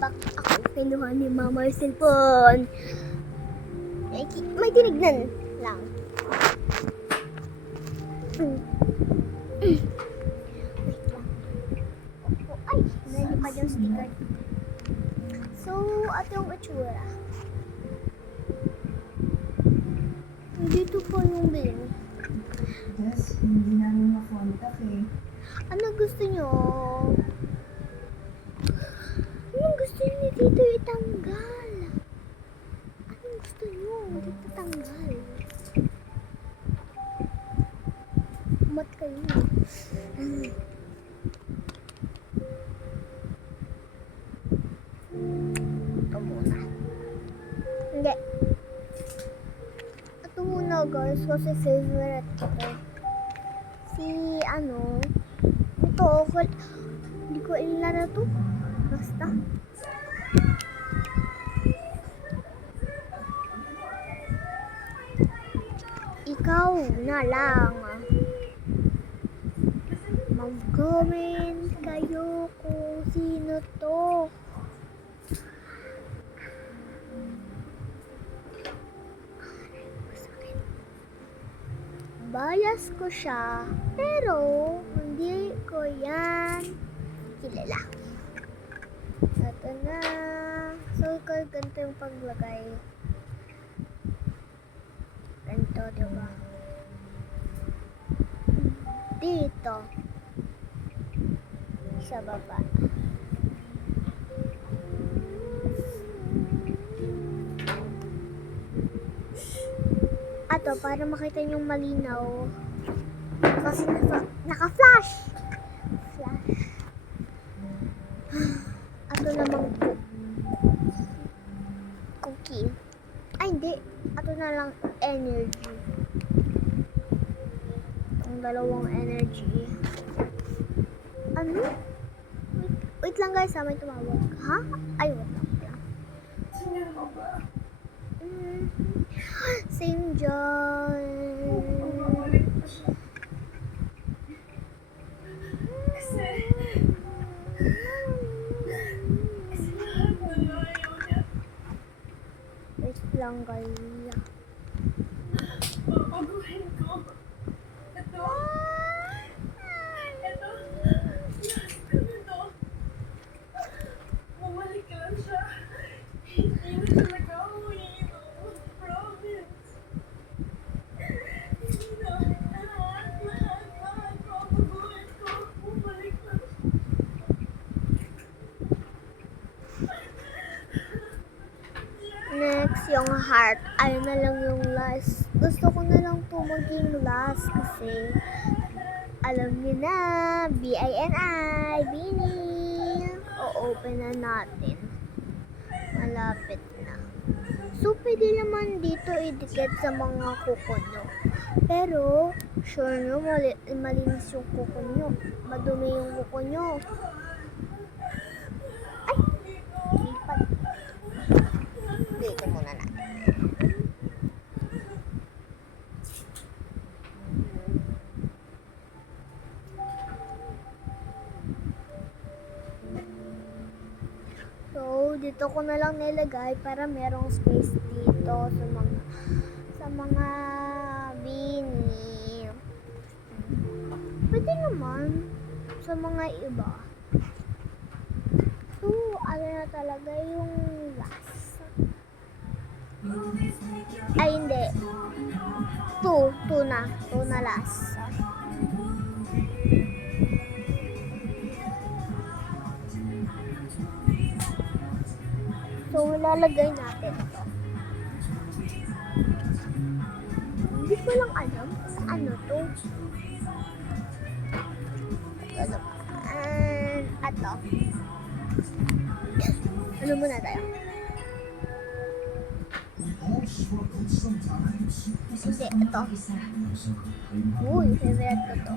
Bak ako kinuha ni mama yung cellphone. May tinignan lang. Wait lang. Ay, nalipad yung sticker. So, ito yung itsura. Dito po yung bin. Yes, hindi namin makontak eh. Ano gusto nyo? Anong gusto nyo dito itanggal? Anong gusto nyo dito tanggal? Umat kayo. Ito muna. Hindi. Ito muna guys kasi favorite ko to. Si ano, ito okay. Hindi ko ilala to. Basta. Ikaw na lang. Mag-comment kayo kung sino to. Bias ko siya, pero hindi ko yan kilala. Ito na. So, ganito yung paglagay. Ganito, diba? Dito. Sa baba. Ato, para makita niyong malinaw. Kasi naka-flash. Flash. Ato namang cookie. Ay, hindi. Ato na lang energy. Ang dalawang energy. Ano? Wait lang guys, may tumawag. Ha? Ay, wait lang. Sino mo ba? St. John. Bumalik pa siya. Kasi lahat na ayaw niya. Wait lang guys. Papaguhin ko. Ito. Last ko nito. Bumalik lang siya. Hindi na siya nag-auwiin. Promise. Hindi na. Lahat. Papaguhin ko. Bumalik lang siya. Next, yung heart. Ayun na lang yung last. Gusto ko na lang to maging last kasi alam niyo na, B-I-N-I, Bini. O-open na natin. Malapit na. So, pwede naman dito idikit sa mga kuko nyo. Pero, sure nyo, malinis yung kuko nyo. Madumi yung kuko nyo. Ay! Lipat. Dito muna natin. So, dito ko na lang nilagay para merong space dito sa mga bini. Pwede naman sa mga iba. So, ano na talaga yung last. Ay, hindi. Two na last. So, lalagay natin ito. Hindi ko lang alam sa ano to. Ano ba? Ato. Ano muna tayo? Hindi, ito. Uy, favorite ko to.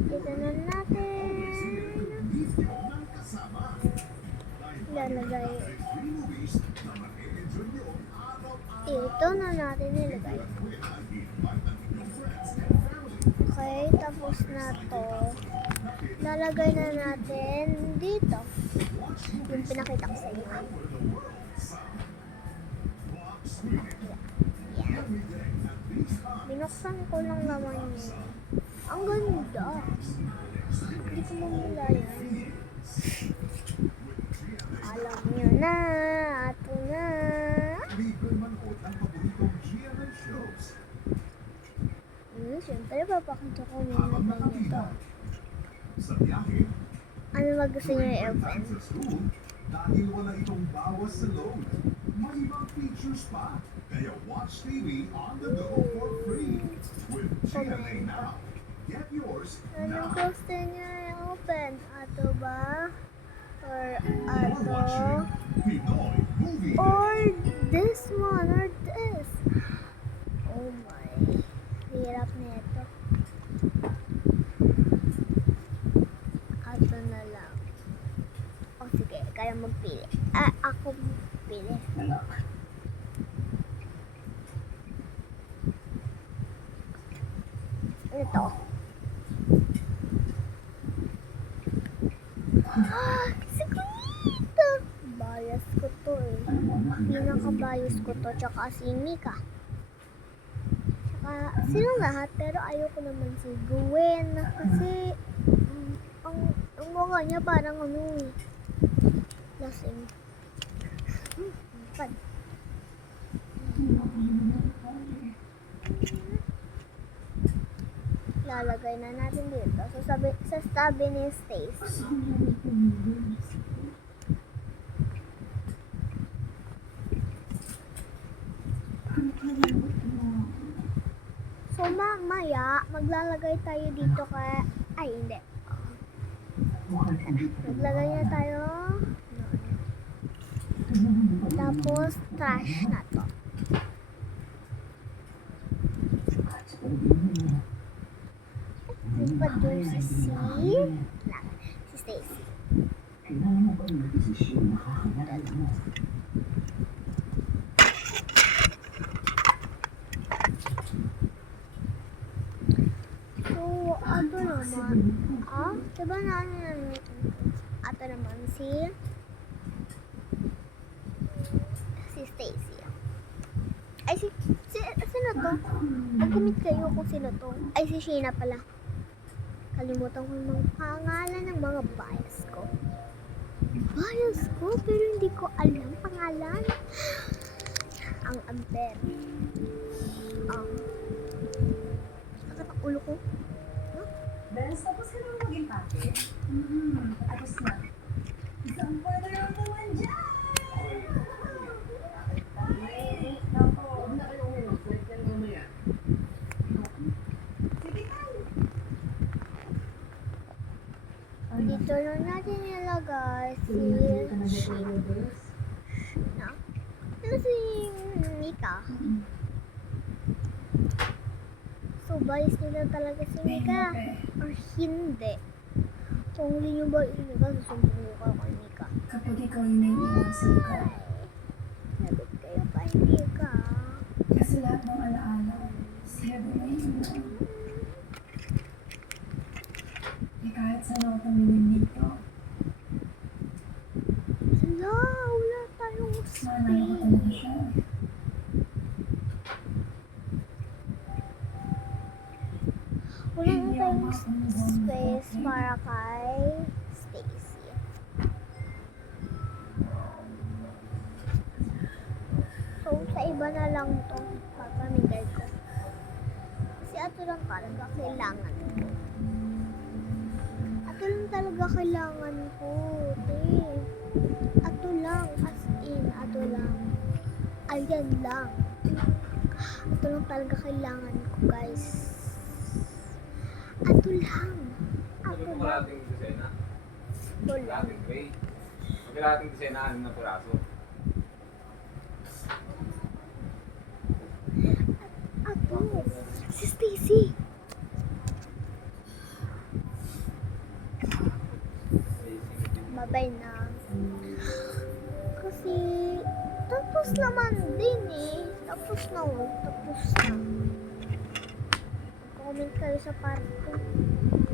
Dito na natin. Lalagay. Ito na natin nilagay. Okay, tapos na to. Lalagay na natin dito. Yung pinakita ko sa inyo. Yan. Binuksan ko lang naman yun. Ang ganda. Hindi ko mamula yan. Alam nyo na. Ato na. Siyempre, papakita ko muna pa nito. Ano ba gusto nyo i-open? Dahil wala itong bawas sa load. May ibang features pa. Kaya watch TV on the go for free. With GMA Now. Get yours Anong now. gusto nyo i-open? Ato ba? Or You're ato? watching Pinoy Movie Or this one? Or this? Oh my. Hirap nito. Ato na lang. O sige, kaya magpili. Ako magpili. Ito. Si Kunita! Bias ko to eh. Pinaka-bias ko to. Tsaka si Mika. Tsaka silang lahat. Pero ayoko naman si Gwen. Kasi ang mukha niya parang ano eh. Lasing. Pan. Lalagay na natin dito. So, sa tabi ni Stacy. So, mamaya, maglalagay tayo dito kay... Ay, hindi. Maglagay na tayo. Tapos, trash na to. Di ba doon si Stacy? So, ato naman. Diba na ano yan? Ato naman si Stacy. Ay, sino to? Mag-comment kayo kung sino to. Ay, si Sheena pala. Kalimutan ko yung pangalan ng mga bias ko. Bias ko? Pero hindi ko alam pangalan. Ang amper. Sakit ang ulo ko. Bes, tapos ka naman mag-impake? Tapos na. Isang further on the one dyan! Nako, huwag na kayo uminom. Flight yan mamaya. Sige na. Dito na natin nilagay si Sheena. Ito si Mika. So, bias nila talaga si Mika. Or hindi. Kung hindi nyo ba iliga, susumbong ko kayo kay Mika. Kapag ikaw yung naiiwan sa lugar, Lagot kayo kay Mika. kasi lahat ng alaala, siya din ay iwan. Eh kahit saan ako tumingin dito, Wala tayong maalala ko space. talaga siya. Wala na tayong space para kay Stacy. So, sa iba na lang to papamigay ko. Kasi ato lang talaga kailangan ko. Ato lang talaga kailangan ko, te. Ato lang, as in, ato lang. Ayan lang. Ato lang talaga kailangan ko, guys. Ato lang. Ato lang. Kalahating dosena. Ato lang. Kalahating tray. Pag kalahating dosena, 6 na piraso. Ato. Si Stacy. Bye-bye na. Kasi, tapos naman din eh. Tapos na. Comment kayo sa part 2.